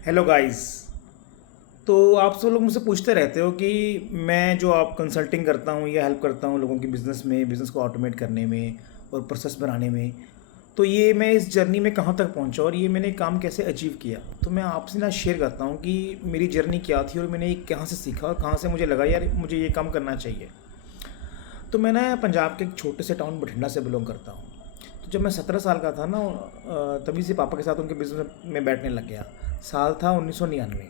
Hello guys. तो आप सब लोग मुझसे पूछते रहते हो कि मैं जो आप कंसल्टिंग करता हूँ या हेल्प करता हूँ लोगों की बिज़नेस को ऑटोमेट करने में और प्रोसेस बनाने में, तो ये मैं इस जर्नी में कहाँ तक पहुँचा और ये मैंने काम कैसे अचीव किया। तो मैं आपसे ना शेयर करता हूँ कि मेरी जर्नी क्या थी और मैंने ये कहाँ से सीखा और कहाँ से मुझे लगा यार मुझे ये काम करना चाहिए। तो मैं ना पंजाब के एक छोटे से टाउन बठिंडा से बिलोंग करता हूँ। तो जब मैं 17 साल का था ना, तभी से पापा के साथ उनके बिज़नेस में बैठने लग गया। साल था 1999।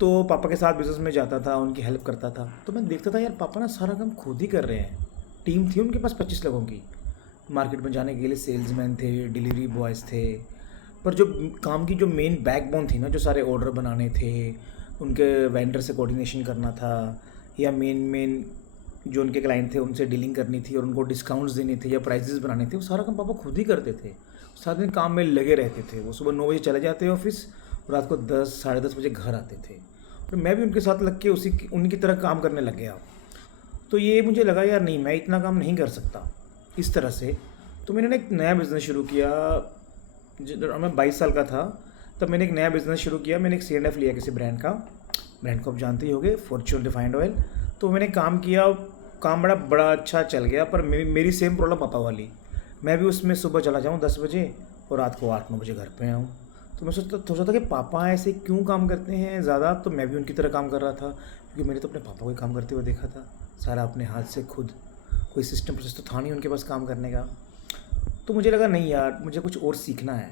तो पापा के साथ बिज़नेस में जाता था, उनकी हेल्प करता था। तो मैं देखता था यार पापा ना सारा काम खुद ही कर रहे हैं। टीम थी उनके पास 25 लोगों की। मार्केट में जाने के लिए सेल्समैन थे, डिलीवरी बॉयज़ थे। पर जो काम की जो मेन बैकबोन थी ना, जो सारे ऑर्डर बनाने थे, उनके वेंडर से कोऑर्डिनेशन करना था, या मेन मेन जो उनके क्लाइंट थे उनसे डीलिंग करनी थी और उनको डिस्काउंट्स देने थे या प्राइजेस बनाने थे, वो सारा काम पापा खुद ही करते थे। सारा दिन काम में लगे रहते थे। वो सुबह 9 बजे चले जाते ऑफिस, रात को 10 साढ़े 10 बजे घर आते थे। और मैं भी उनके साथ लग के उनकी तरह काम करने लग गया। तो ये मुझे लगा यार नहीं, मैं इतना काम नहीं कर सकता इस तरह से। तो मैंने ना एक नया बिज़नेस शुरू किया। जब मैं 22 साल का था तब मैंने एक नया बिज़नेस शुरू किया। मैंने एक C&F लिया किसी ब्रांड का। ब्रांड को आप जानते ही होंगे, फॉर्च्यून रिफाइंड ऑयल। तो मैंने काम किया। काम बड़ा बड़ा अच्छा चल गया, पर मेरी सेम प्रॉब्लम पापा वाली। मैं भी उसमें सुबह चला जाऊँ 10 बजे और रात को 8-9 बजे घर पे आऊँ। तो मैं सोचता था कि पापा ऐसे क्यों काम करते हैं ज़्यादा, तो मैं भी उनकी तरह काम कर रहा था, क्योंकि मैंने तो अपने पापा को ही काम करते हुए देखा था। सारा अपने हाथ से खुद, कोई सिस्टम प्रोसेस तो था नहीं उनके पास काम करने का। तो मुझे लगा नहीं यार, मुझे कुछ और सीखना है।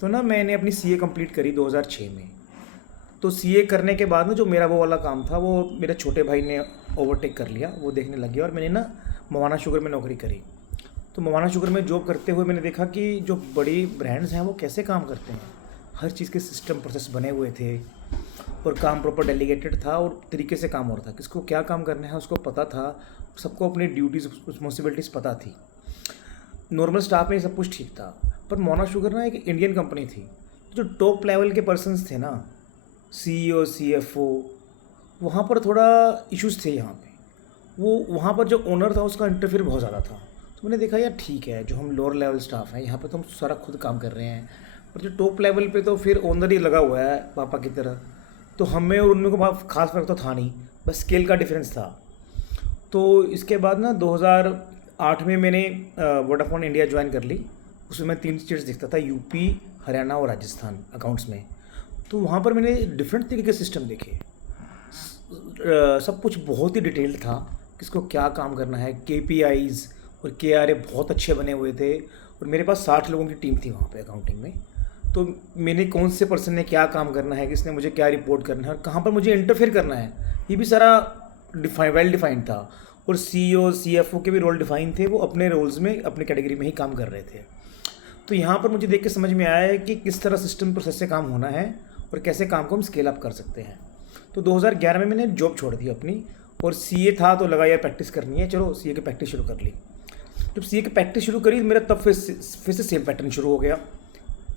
तो ना मैंने अपनी CA कंप्लीट करी 2006 में। तो CA करने के बाद ना जो मेरा वो वाला काम था वो मेरे छोटे भाई ने ओवरटेक कर लिया, वो देखने लग गया। और मैंने ना मवाना शुगर में नौकरी करी। तो मवाना शुगर में जॉब करते हुए मैंने देखा कि जो बड़ी ब्रांड्स हैं वो कैसे काम करते हैं। हर चीज़ के सिस्टम प्रोसेस बने हुए थे और काम प्रॉपर डेलीगेटेड था और तरीके से काम हो रहा था। किसको क्या काम करना है उसको पता था। सबको अपनी ड्यूटीज़ रिस्पॉन्सिबिलिटीज़ पता थी। नॉर्मल स्टाफ में सब कुछ ठीक था। पर मोना शुगर ना एक इंडियन कंपनी थी। जो टॉप लेवल के पर्सन्स थे ना, CEO CFO, वहाँ पर थोड़ा इश्यूज थे यहाँ पे। वो वहाँ पर जो ओनर था उसका इंटरफेयर बहुत ज़्यादा था। तो मैंने देखा यार ठीक है, जो हम लोअर लेवल स्टाफ हैं यहाँ पे तो हम सारा खुद काम कर रहे हैं, पर जो टॉप लेवल पे तो फिर ओनर ही लगा हुआ है पापा की तरह। तो हमें और उनमें को बहुत खास फर्क तो था नहीं, बस स्केल का डिफरेंस था। तो इसके बाद ना 2008 में मैंने वोडाफोन इंडिया ज्वाइन कर ली। उसमें मैं 3 स्टेट्स दिखता था, यूपी, हरियाणा और राजस्थान अकाउंट्स में। तो वहाँ पर मैंने डिफरेंट तरीके के सिस्टम देखे। सब कुछ बहुत ही डिटेल्ड था, किसको क्या काम करना है। KPIs और KRA बहुत अच्छे बने हुए थे। और मेरे पास 60 लोगों की टीम थी वहाँ पे अकाउंटिंग में। तो मैंने कौन से पर्सन ने क्या काम करना है, किसने मुझे क्या रिपोर्ट करना है और कहाँ पर मुझे इंटरफेयर करना है, ये भी सारा वेल डिफाइंड था। और CEO CFO के भी रोल डिफाइन थे, वो अपने रोल्स में अपने कैटेगरी में ही काम कर रहे थे। तो यहाँ पर मुझे देख के समझ में आया है कि किस तरह सिस्टम प्रोसेस से काम होना है और कैसे काम को हम स्केल अप कर सकते हैं। तो 2011 में मैंने जॉब छोड़ दी अपनी। और CA था तो लगा यार प्रैक्टिस करनी है, चलो CA की प्रैक्टिस शुरू कर ली। जब CA की प्रैक्टिस शुरू करी मेरा तब फिर से सेम पैटर्न शुरू हो गया।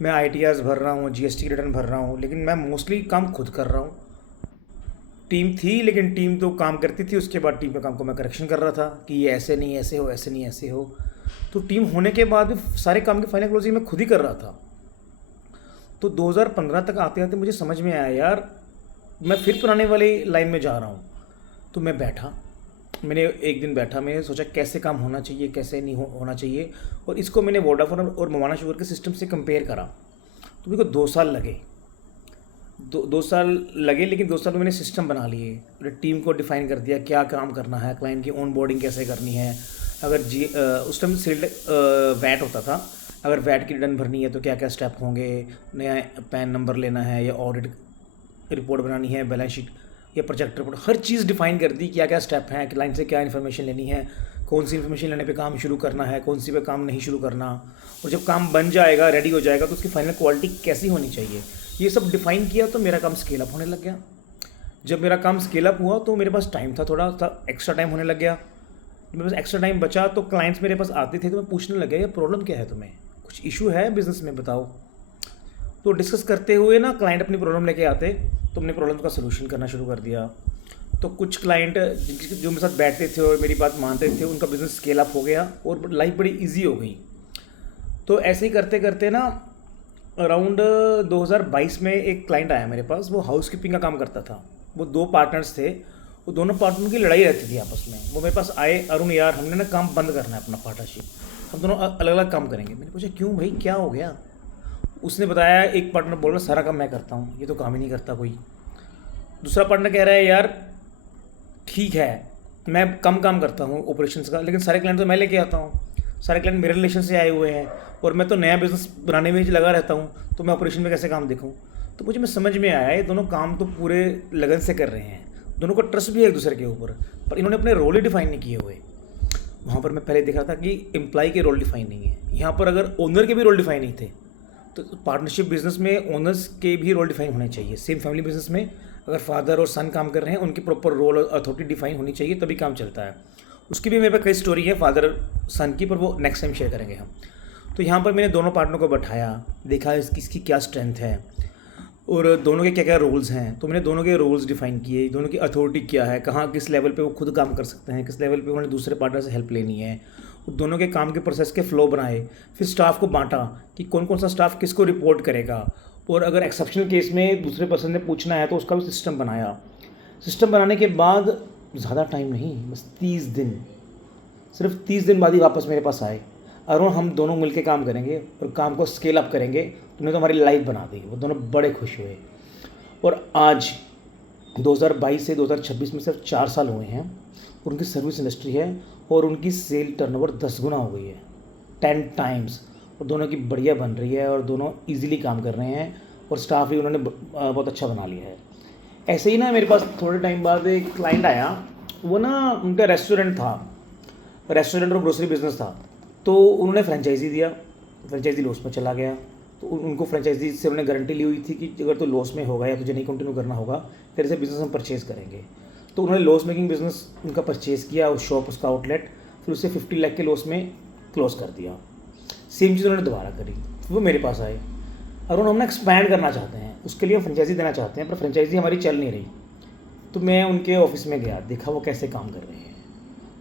मैं ITRs भर रहा हूँ, GST की रिटर्न भर रहा हूँ, लेकिन मैं मोस्टली काम खुद कर रहा हूँ। टीम थी लेकिन टीम तो काम करती थी, उसके बाद टीम के काम को मैं करेक्शन कर रहा था कि ये ऐसे नहीं ऐसे हो, ऐसे नहीं ऐसे हो। तो टीम होने के बाद भी सारे काम की फाइनल क्लोजिंग मैं खुद ही कर रहा था। तो 2015 तक आते आते मुझे समझ में आया यार मैं फिर पुराने वाली लाइन में जा रहा हूँ। तो मैं बैठा, मैंने एक दिन बैठा, मैंने सोचा कैसे काम होना चाहिए, कैसे नहीं होना चाहिए। और इसको मैंने वोडाफोन और मवाना शुगर के सिस्टम से कंपेयर करा। तो मेरे को 2 साल लगे। 2 साल लगे, लेकिन 2 साल में मैंने सिस्टम बना लिए, पूरे टीम को डिफाइन कर दिया क्या काम करना है, क्लाइंट की ऑन बोर्डिंग कैसे करनी है। अगर उस टाइम सेल्ड वैट होता था, अगर वैट की रिटर्न भरनी है तो क्या क्या स्टेप होंगे, नया पैन नंबर लेना है या ऑडिट रिपोर्ट बनानी है, बैलेंस शीट या प्रोजेक्ट रिपोर्ट, हर चीज़ डिफाइन कर दी क्या क्या स्टेप हैं, क्लाइंट से क्या इन्फॉर्मेशन लेनी है, कौन सी इन्फॉर्मेशन लेने पे काम शुरू करना है, कौन सी पे काम नहीं शुरू करना। और जब काम बन जाएगा, रेडी हो जाएगा, तो उसकी फाइनल क्वालिटी कैसी होनी चाहिए, ये सब डिफाइन किया। तो मेरा काम स्केल अप होने लग गया। जब मेरा काम स्केल अप हुआ तो मेरे पास टाइम था, थोड़ा सा एक्स्ट्रा टाइम होने लग गया। जब मेरे पास एक्स्ट्रा टाइम बचा तो क्लाइंट्स मेरे पास आते थे, तो मैं पूछने लग गया ये प्रॉब्लम क्या है तुम्हें, कुछ इशू है बिज़नेस में बताओ। तो डिस्कस करते हुए ना क्लाइंट अपनी प्रॉब्लम लेके आते, तो अपने प्रॉब्लम का सोल्यूशन करना शुरू कर दिया। तो कुछ क्लाइंट जो मेरे साथ बैठते थे और मेरी बात मानते थे, उनका बिज़नेस स्केल अप हो गया और लाइफ बड़ी ईजी हो गई। तो ऐसे ही करते करते ना अराउंड 2022 में एक क्लाइंट आया मेरे पास, वो हाउसकीपिंग का काम करता था। वो 2 पार्टनर्स थे, वो दोनों पार्टनर की लड़ाई रहती थी आपस में। वो मेरे पास आए, अरुण यार हमने ना काम बंद करना है अपना पार्टनरशिप, हम दोनों अलग अलग काम करेंगे। मैंने पूछा क्यों भाई, क्या हो गया? उसने बताया, एक पार्टनर बोल रहा सारा काम मैं करता हूँ, ये तो काम ही नहीं करता कोई। दूसरा पार्टनर कह रहा है यार ठीक है मैं कम काम करता हूँ ऑपरेशंस का, लेकिन सारे क्लाइंट तो मैं लेके आता हूँ, सारे क्लाइंट मेरे रिलेशन से आए हुए हैं और मैं तो नया बिजनेस बनाने में ही लगा रहता हूँ, तो मैं ऑपरेशन में कैसे काम देखूँ? तो मुझे में समझ में आया ये दोनों काम तो पूरे लगन से कर रहे हैं, दोनों को ट्रस्ट भी है एक दूसरे के ऊपर, पर इन्होंने अपने रोल ही डिफाइन नहीं किए हुए। वहाँ पर मैं पहले देख रहा था कि एम्प्लॉय के रोल डिफाइन नहीं है, यहाँ पर अगर ओनर के भी रोल डिफाइन नहीं थे तो पार्टनरशिप बिजनेस में ओनर्स के भी रोल डिफाइन होने चाहिए। सेम फैमिली बिजनेस में अगर फादर और सन काम कर रहे हैं, उनकी प्रॉपर रोल और अथॉरिटी डिफाइन होनी चाहिए, तभी काम चलता है। उसकी भी मेरे पास कई स्टोरी है फादर सन की, पर वो नेक्स्ट टाइम शेयर करेंगे हम। तो यहाँ पर मैंने दोनों पार्टनर को बैठाया, देखा इसकी क्या स्ट्रेंथ है और दोनों के क्या क्या रोल्स हैं। तो मैंने दोनों के रोल्स डिफाइन किए, दोनों की अथॉरिटी क्या है, कहाँ किस लेवल पे वो खुद काम कर सकते हैं, किस लेवल पे उन्होंने दूसरे पार्टनर से हेल्प लेनी है। दोनों के काम के प्रोसेस के फ्लो बनाए, फिर स्टाफ को बांटा कि कौन कौन सा स्टाफ किसको रिपोर्ट करेगा, और अगर एक्सेप्शनल केस में दूसरे पर्सन ने पूछना है तो उसका भी सिस्टम बनाया। सिस्टम बनाने के बाद ज़्यादा टाइम नहीं, बस 30 दिन, सिर्फ 30 दिन बाद ही वापस मेरे पास आए, अरुण हम दोनों मिलकर काम करेंगे और काम को स्केल अप करेंगे, तुमने तो हमारी लाइफ बना दी। वो दोनों बड़े खुश हुए और आज 2022 से 2026 में सिर्फ 4 साल हुए हैं, उनकी सर्विस इंडस्ट्री है और उनकी सेल टर्नओवर 10 गुना हो गई है, 10 टाइम्स, और दोनों की बढ़िया बन रही है और दोनों इजीली काम कर रहे हैं और स्टाफ भी उन्होंने बहुत अच्छा बना लिया है। ऐसे ही ना मेरे पास थोड़े टाइम बाद एक क्लाइंट आया, वो ना उनका रेस्टोरेंट था, रेस्टोरेंट और ग्रोसरी बिजनेस था, तो उन्होंने फ्रेंचाइजी दिया, फ्रेंचाइजी लॉस में चला गया। तो उनको फ्रेंचाइजी से उन्होंने गारंटी ली हुई थी कि अगर तो लॉस में होगा या तुझे नहीं कंटिन्यू करना होगा, तेरे से बिजनेस हम परचेज़ करेंगे। तो उन्होंने लॉस मेकिंग बिजनेस उनका परचेज़ किया, उस शॉप उसका आउटलेट, फिर उसे 50 लाख के लॉस में क्लोज कर दिया। सेम चीज़ उन्होंने दोबारा करी, फिर वो मेरे पास आए, अरुण हम ना एक्सपैंड करना चाहते हैं, उसके लिए हम फ्रेंचाइजी देना चाहते हैं, पर फ्रेंचाइजी हमारी चल नहीं रही। तो मैं उनके ऑफिस में गया, देखा वो कैसे काम कर रहे हैं।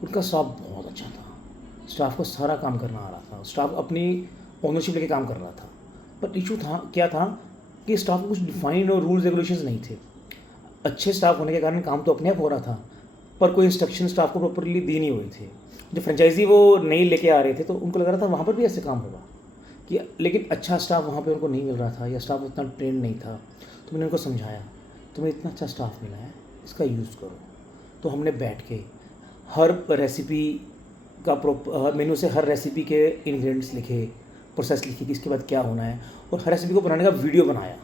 उनका स्टाफ बहुत अच्छा था, स्टाफ को सारा काम करना आ रहा था, स्टाफ अपनी ओनरशिप लेके काम कर रहा था। पर इशू था क्या था कि स्टाफ को कुछ डिफाइंड और रूल्स रेगुलेशंस नहीं थे। अच्छे स्टाफ होने के कारण काम तो अपने आप हो रहा था, पर कोई इंस्ट्रक्शन स्टाफ को प्रॉपरली दी नहीं हुई थी। जो फ्रेंचाइजी वो नई लेके आ रहे थे तो उनको लग रहा था वहाँ पर भी ऐसे काम होगा कि, लेकिन अच्छा स्टाफ वहाँ पे उनको नहीं मिल रहा था या स्टाफ उतना ट्रेंड नहीं था। तो मैंने उनको समझाया, तुम्हें इतना अच्छा स्टाफ मिला है, इसका यूज़ करो। तो हमने बैठ के हर रेसिपी का प्रॉपर मेनू से हर रेसिपी के इंग्रेडिएंट्स लिखे, प्रोसेस लिखी कि इसके बाद क्या होना है, और हर रेसिपी को बनाने का वीडियो बनाया।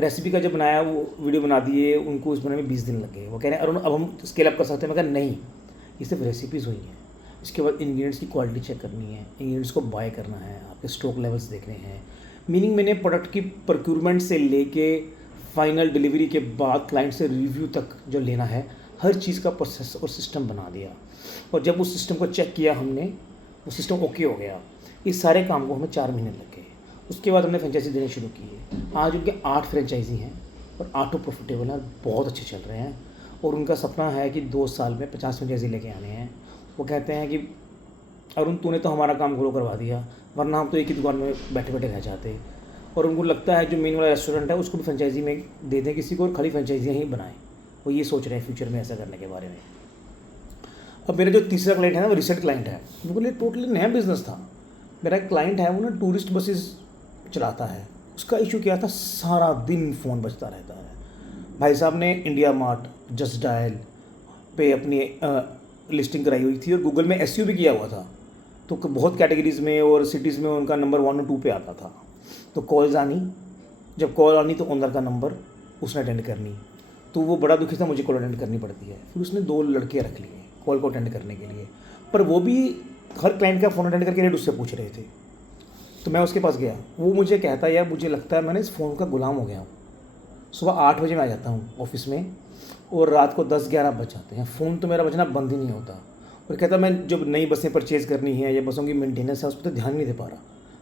रेसिपी का जब बनाया वो वीडियो बना दिए, उनको उस बनाने में 20 दिन लग गए। वो कह रहे हैं अरुण अब हम स्केल अप कर सकते हैं। मैं कहा नहीं, ये सिर्फ रेसिपीज़ हुई हैं, इसके बाद इंग्रेडिएंट्स की क्वालिटी चेक करनी है, इंग्रेडिएंट्स को बाय करना है, आपके स्टॉक लेवल्स देखने हैं। मीनिंग मैंने प्रोडक्ट की प्रोक्यूरमेंट से लेके फाइनल डिलीवरी के बाद क्लाइंट से रिव्यू तक जो लेना है, हर चीज़ का प्रोसेस और सिस्टम बना दिया। और जब उस सिस्टम को चेक किया हमने, वो सिस्टम ओके हो गया। इस सारे काम को हमें 4 महीने लग गए। उसके बाद हमने फ्रेंचाइजी देनी शुरू की है। आज उनके 8 फ्रेंचाइजी हैं और 8 प्रॉफिटेबल हैं, बहुत अच्छे चल रहे हैं। और उनका सपना है कि 2 साल में 50 फ्रेंचाइजी लेके आने हैं। वो कहते हैं कि अरुण तूने तो हमारा काम ग्रो करवा दिया, वरना हम तो एक ही दुकान में बैठे बैठे रह जाते। और उनको लगता है जो मेन वाला रेस्टोरेंट है उसको भी फ्रेंचाइजी में दे दें किसी को, और खाली फ्रेंचाइजियाँ ही बनाएं। वो ये सोच रहे हैं फ्यूचर में ऐसा करने के बारे में। अब मेरा जो तीसरा क्लाइंट है ना, वो रिसेंट क्लाइंट है, बिल्कुल ये टोटली नया बिजनेस था। मेरा एक क्लाइंट है, वो ना टूरिस्ट बसेस चलाता है। उसका इशू क्या था, सारा दिन फ़ोन बजता रहता है। भाई साहब ने इंडिया मार्ट, जस्ट डायल पे अपनी लिस्टिंग कराई हुई थी और गूगल में एसईओ भी किया हुआ था, तो बहुत कैटेगरीज़ में और सिटीज़ में उनका नंबर 1 और 2 पे आता था। तो कॉल्स आनी, जब कॉल आनी तो ओनर का नंबर उसने अटेंड करनी, तो वो बड़ा दुखी था, मुझे कॉल अटेंड करनी पड़ती है। फिर उसने 2 लड़के रख लिए कॉल को अटेंड करने के लिए, पर वो भी हर क्लाइंट का फ़ोन अटेंड करके रेट उससे पूछ रहे थे। तो मैं उसके पास गया, वो मुझे कहता है यार मुझे लगता है मैंने इस फ़ोन का गुलाम हो गया हूँ। सुबह 8 बजे मैं आ जाता हूँ ऑफिस में और रात को 10-11 बज जाते हैं, फ़ोन तो मेरा बजना बंद ही नहीं होता। और कहता मैं जब नई बसें परचेज़ करनी है या बसों की मेंटेनेंस है उस पर तो ध्यान नहीं दे पा रहा,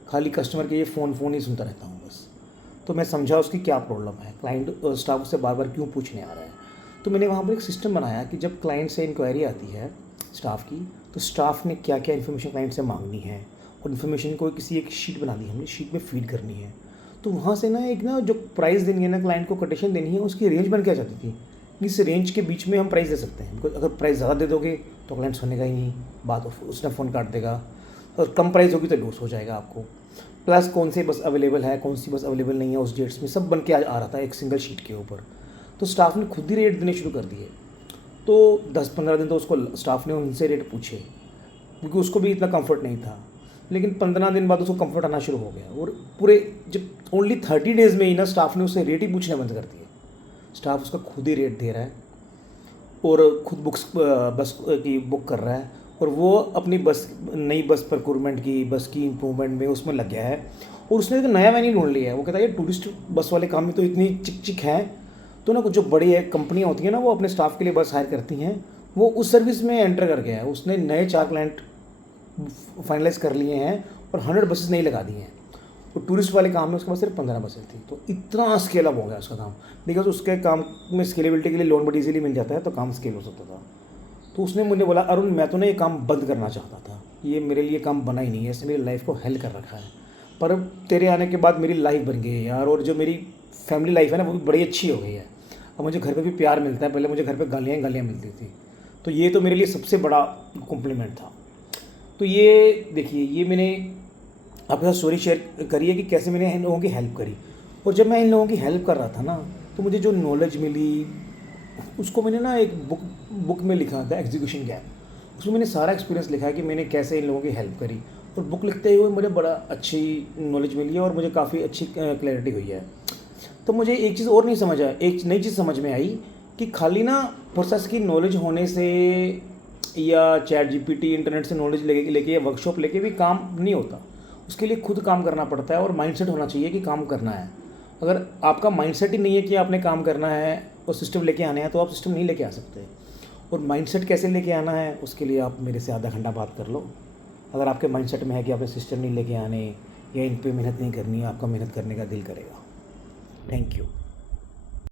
खाली कस्टमर के ये फ़ोन ही सुनता रहता हूँ बस। तो मैं समझा उसकी क्या प्रॉब्लम है, क्लाइंट स्टाफ उससे बार बार क्यों पूछने आ रहा है। तो मैंने वहाँ पर एक सिस्टम बनाया कि जब क्लाइंट से इंक्वायरी आती है स्टाफ की, तो स्टाफ ने क्या क्या इन्फॉर्मेशन क्लाइंट से मांगनी है, और इन्फॉर्मेशन को किसी एक शीट बना दी हमने, शीट में फीड करनी है। तो वहाँ से ना एक ना जो प्राइस देनी है ना क्लाइंट को, कोटेशन देनी है, उसकी रेंज बन के आ जाती थी। इस रेंज के बीच में हम प्राइस दे सकते हैं, बिकॉज अगर प्राइस ज़्यादा दे दोगे तो क्लाइंट सुनेगा ही नहीं, बात उसने फ़ोन काट देगा, और कम प्राइस होगी तो लॉस हो जाएगा आपको। प्लस कौन सी बस अवेलेबल है, कौन सी बस अवेलेबल नहीं है उस डेट्स में, सब बन के आ रहा था एक सिंगल शीट के ऊपर। तो स्टाफ ने खुद ही रेट देने शुरू कर दिए। तो 10-15 दिन तो उसको स्टाफ ने उनसे रेट पूछे, क्योंकि उसको भी इतना कंफर्ट नहीं था। लेकिन 15 दिन बाद उसको कंफर्ट आना शुरू हो गया, और पूरे जब ओनली 30 डेज़ में ही ना स्टाफ ने उससे रेट ही पूछना बंद कर दिए। स्टाफ उसका खुद ही रेट दे रहा है और खुद बस की बुक कर रहा है, और वो अपनी नई बस प्रोक्योरमेंट की, बस की इम्प्रूवमेंट में उसमें लग गया है। और उसने एक नया वेन्यू ढूंढ लिया है। वो कहता है ये टूरिस्ट बस वाले काम में तो इतनी चिक चिक है, तो ना कुछ जो बड़ी कंपनियाँ होती हैं ना, वो अपने स्टाफ के लिए बस हायर करती हैं, वो उस सर्विस में एंटर कर गया है। उसने नए 4 क्लाइंट फाइनलाइज कर लिए हैं और 100 बसेस नहीं लगा दी हैं। तो टूरिस्ट वाले काम में उसके पास सिर्फ 15 बसें थी। तो इतना स्केल अप हो गया उसका काम, बिकॉज उसके काम में स्केलेबिलिटी के लिए लोन बड़ी इजीली मिल जाता है, तो काम स्केल हो सकता था। तो उसने मुझे बोला, अरुण मैं तो ना ये काम बंद करना चाहता था, ये मेरे लिए काम बना ही नहीं है, इसने मेरी लाइफ को हेल कर रखा है, पर अब तेरे आने के बाद मेरी लाइफ बन गई है यार, और जो मेरी फैमिली लाइफ है ना वो भी बड़ी अच्छी हो गई है। अब मुझे घर पे भी प्यार मिलता है, पहले मुझे घर पे गालियाँ मिलती थी। तो ये तो मेरे लिए सबसे बड़ा कॉम्प्लीमेंट था। तो ये देखिए, ये मैंने आपके साथ स्टोरी शेयर करी है कि कैसे मैंने इन लोगों की हेल्प करी। और जब मैं इन लोगों की हेल्प कर रहा था ना, तो मुझे जो नॉलेज मिली उसको मैंने ना एक बुक में लिखा था, एग्जीक्यूशन गैप। उसमें मैंने सारा एक्सपीरियंस लिखा है कि मैंने कैसे इन लोगों की हेल्प करी। और बुक लिखते हुए मुझे बड़ा अच्छी नॉलेज मिली है और मुझे काफ़ी अच्छी क्लैरिटी हुई है। तो मुझे एक चीज़ और नहीं समझ आया, एक नई चीज़ समझ में आई कि खाली ना प्रोसेस की नॉलेज होने से या चैट जीपीटी इंटरनेट से नॉलेज लेके या वर्कशॉप लेके भी काम नहीं होता। उसके लिए खुद काम करना पड़ता है और माइंडसेट होना चाहिए कि काम करना है। अगर आपका माइंडसेट ही नहीं है कि आपने काम करना है और सिस्टम लेके आने हैं, तो आप सिस्टम नहीं लेके आ सकते। और माइंडसेट कैसे लेके आना है, उसके लिए आप मेरे से आधा घंटा बात कर लो। अगर आपके माइंडसेट में है कि आपने सिस्टम नहीं लेके आने या इन पे मेहनत नहीं करनी है, आपका मेहनत करने का दिल करेगा। Thank you.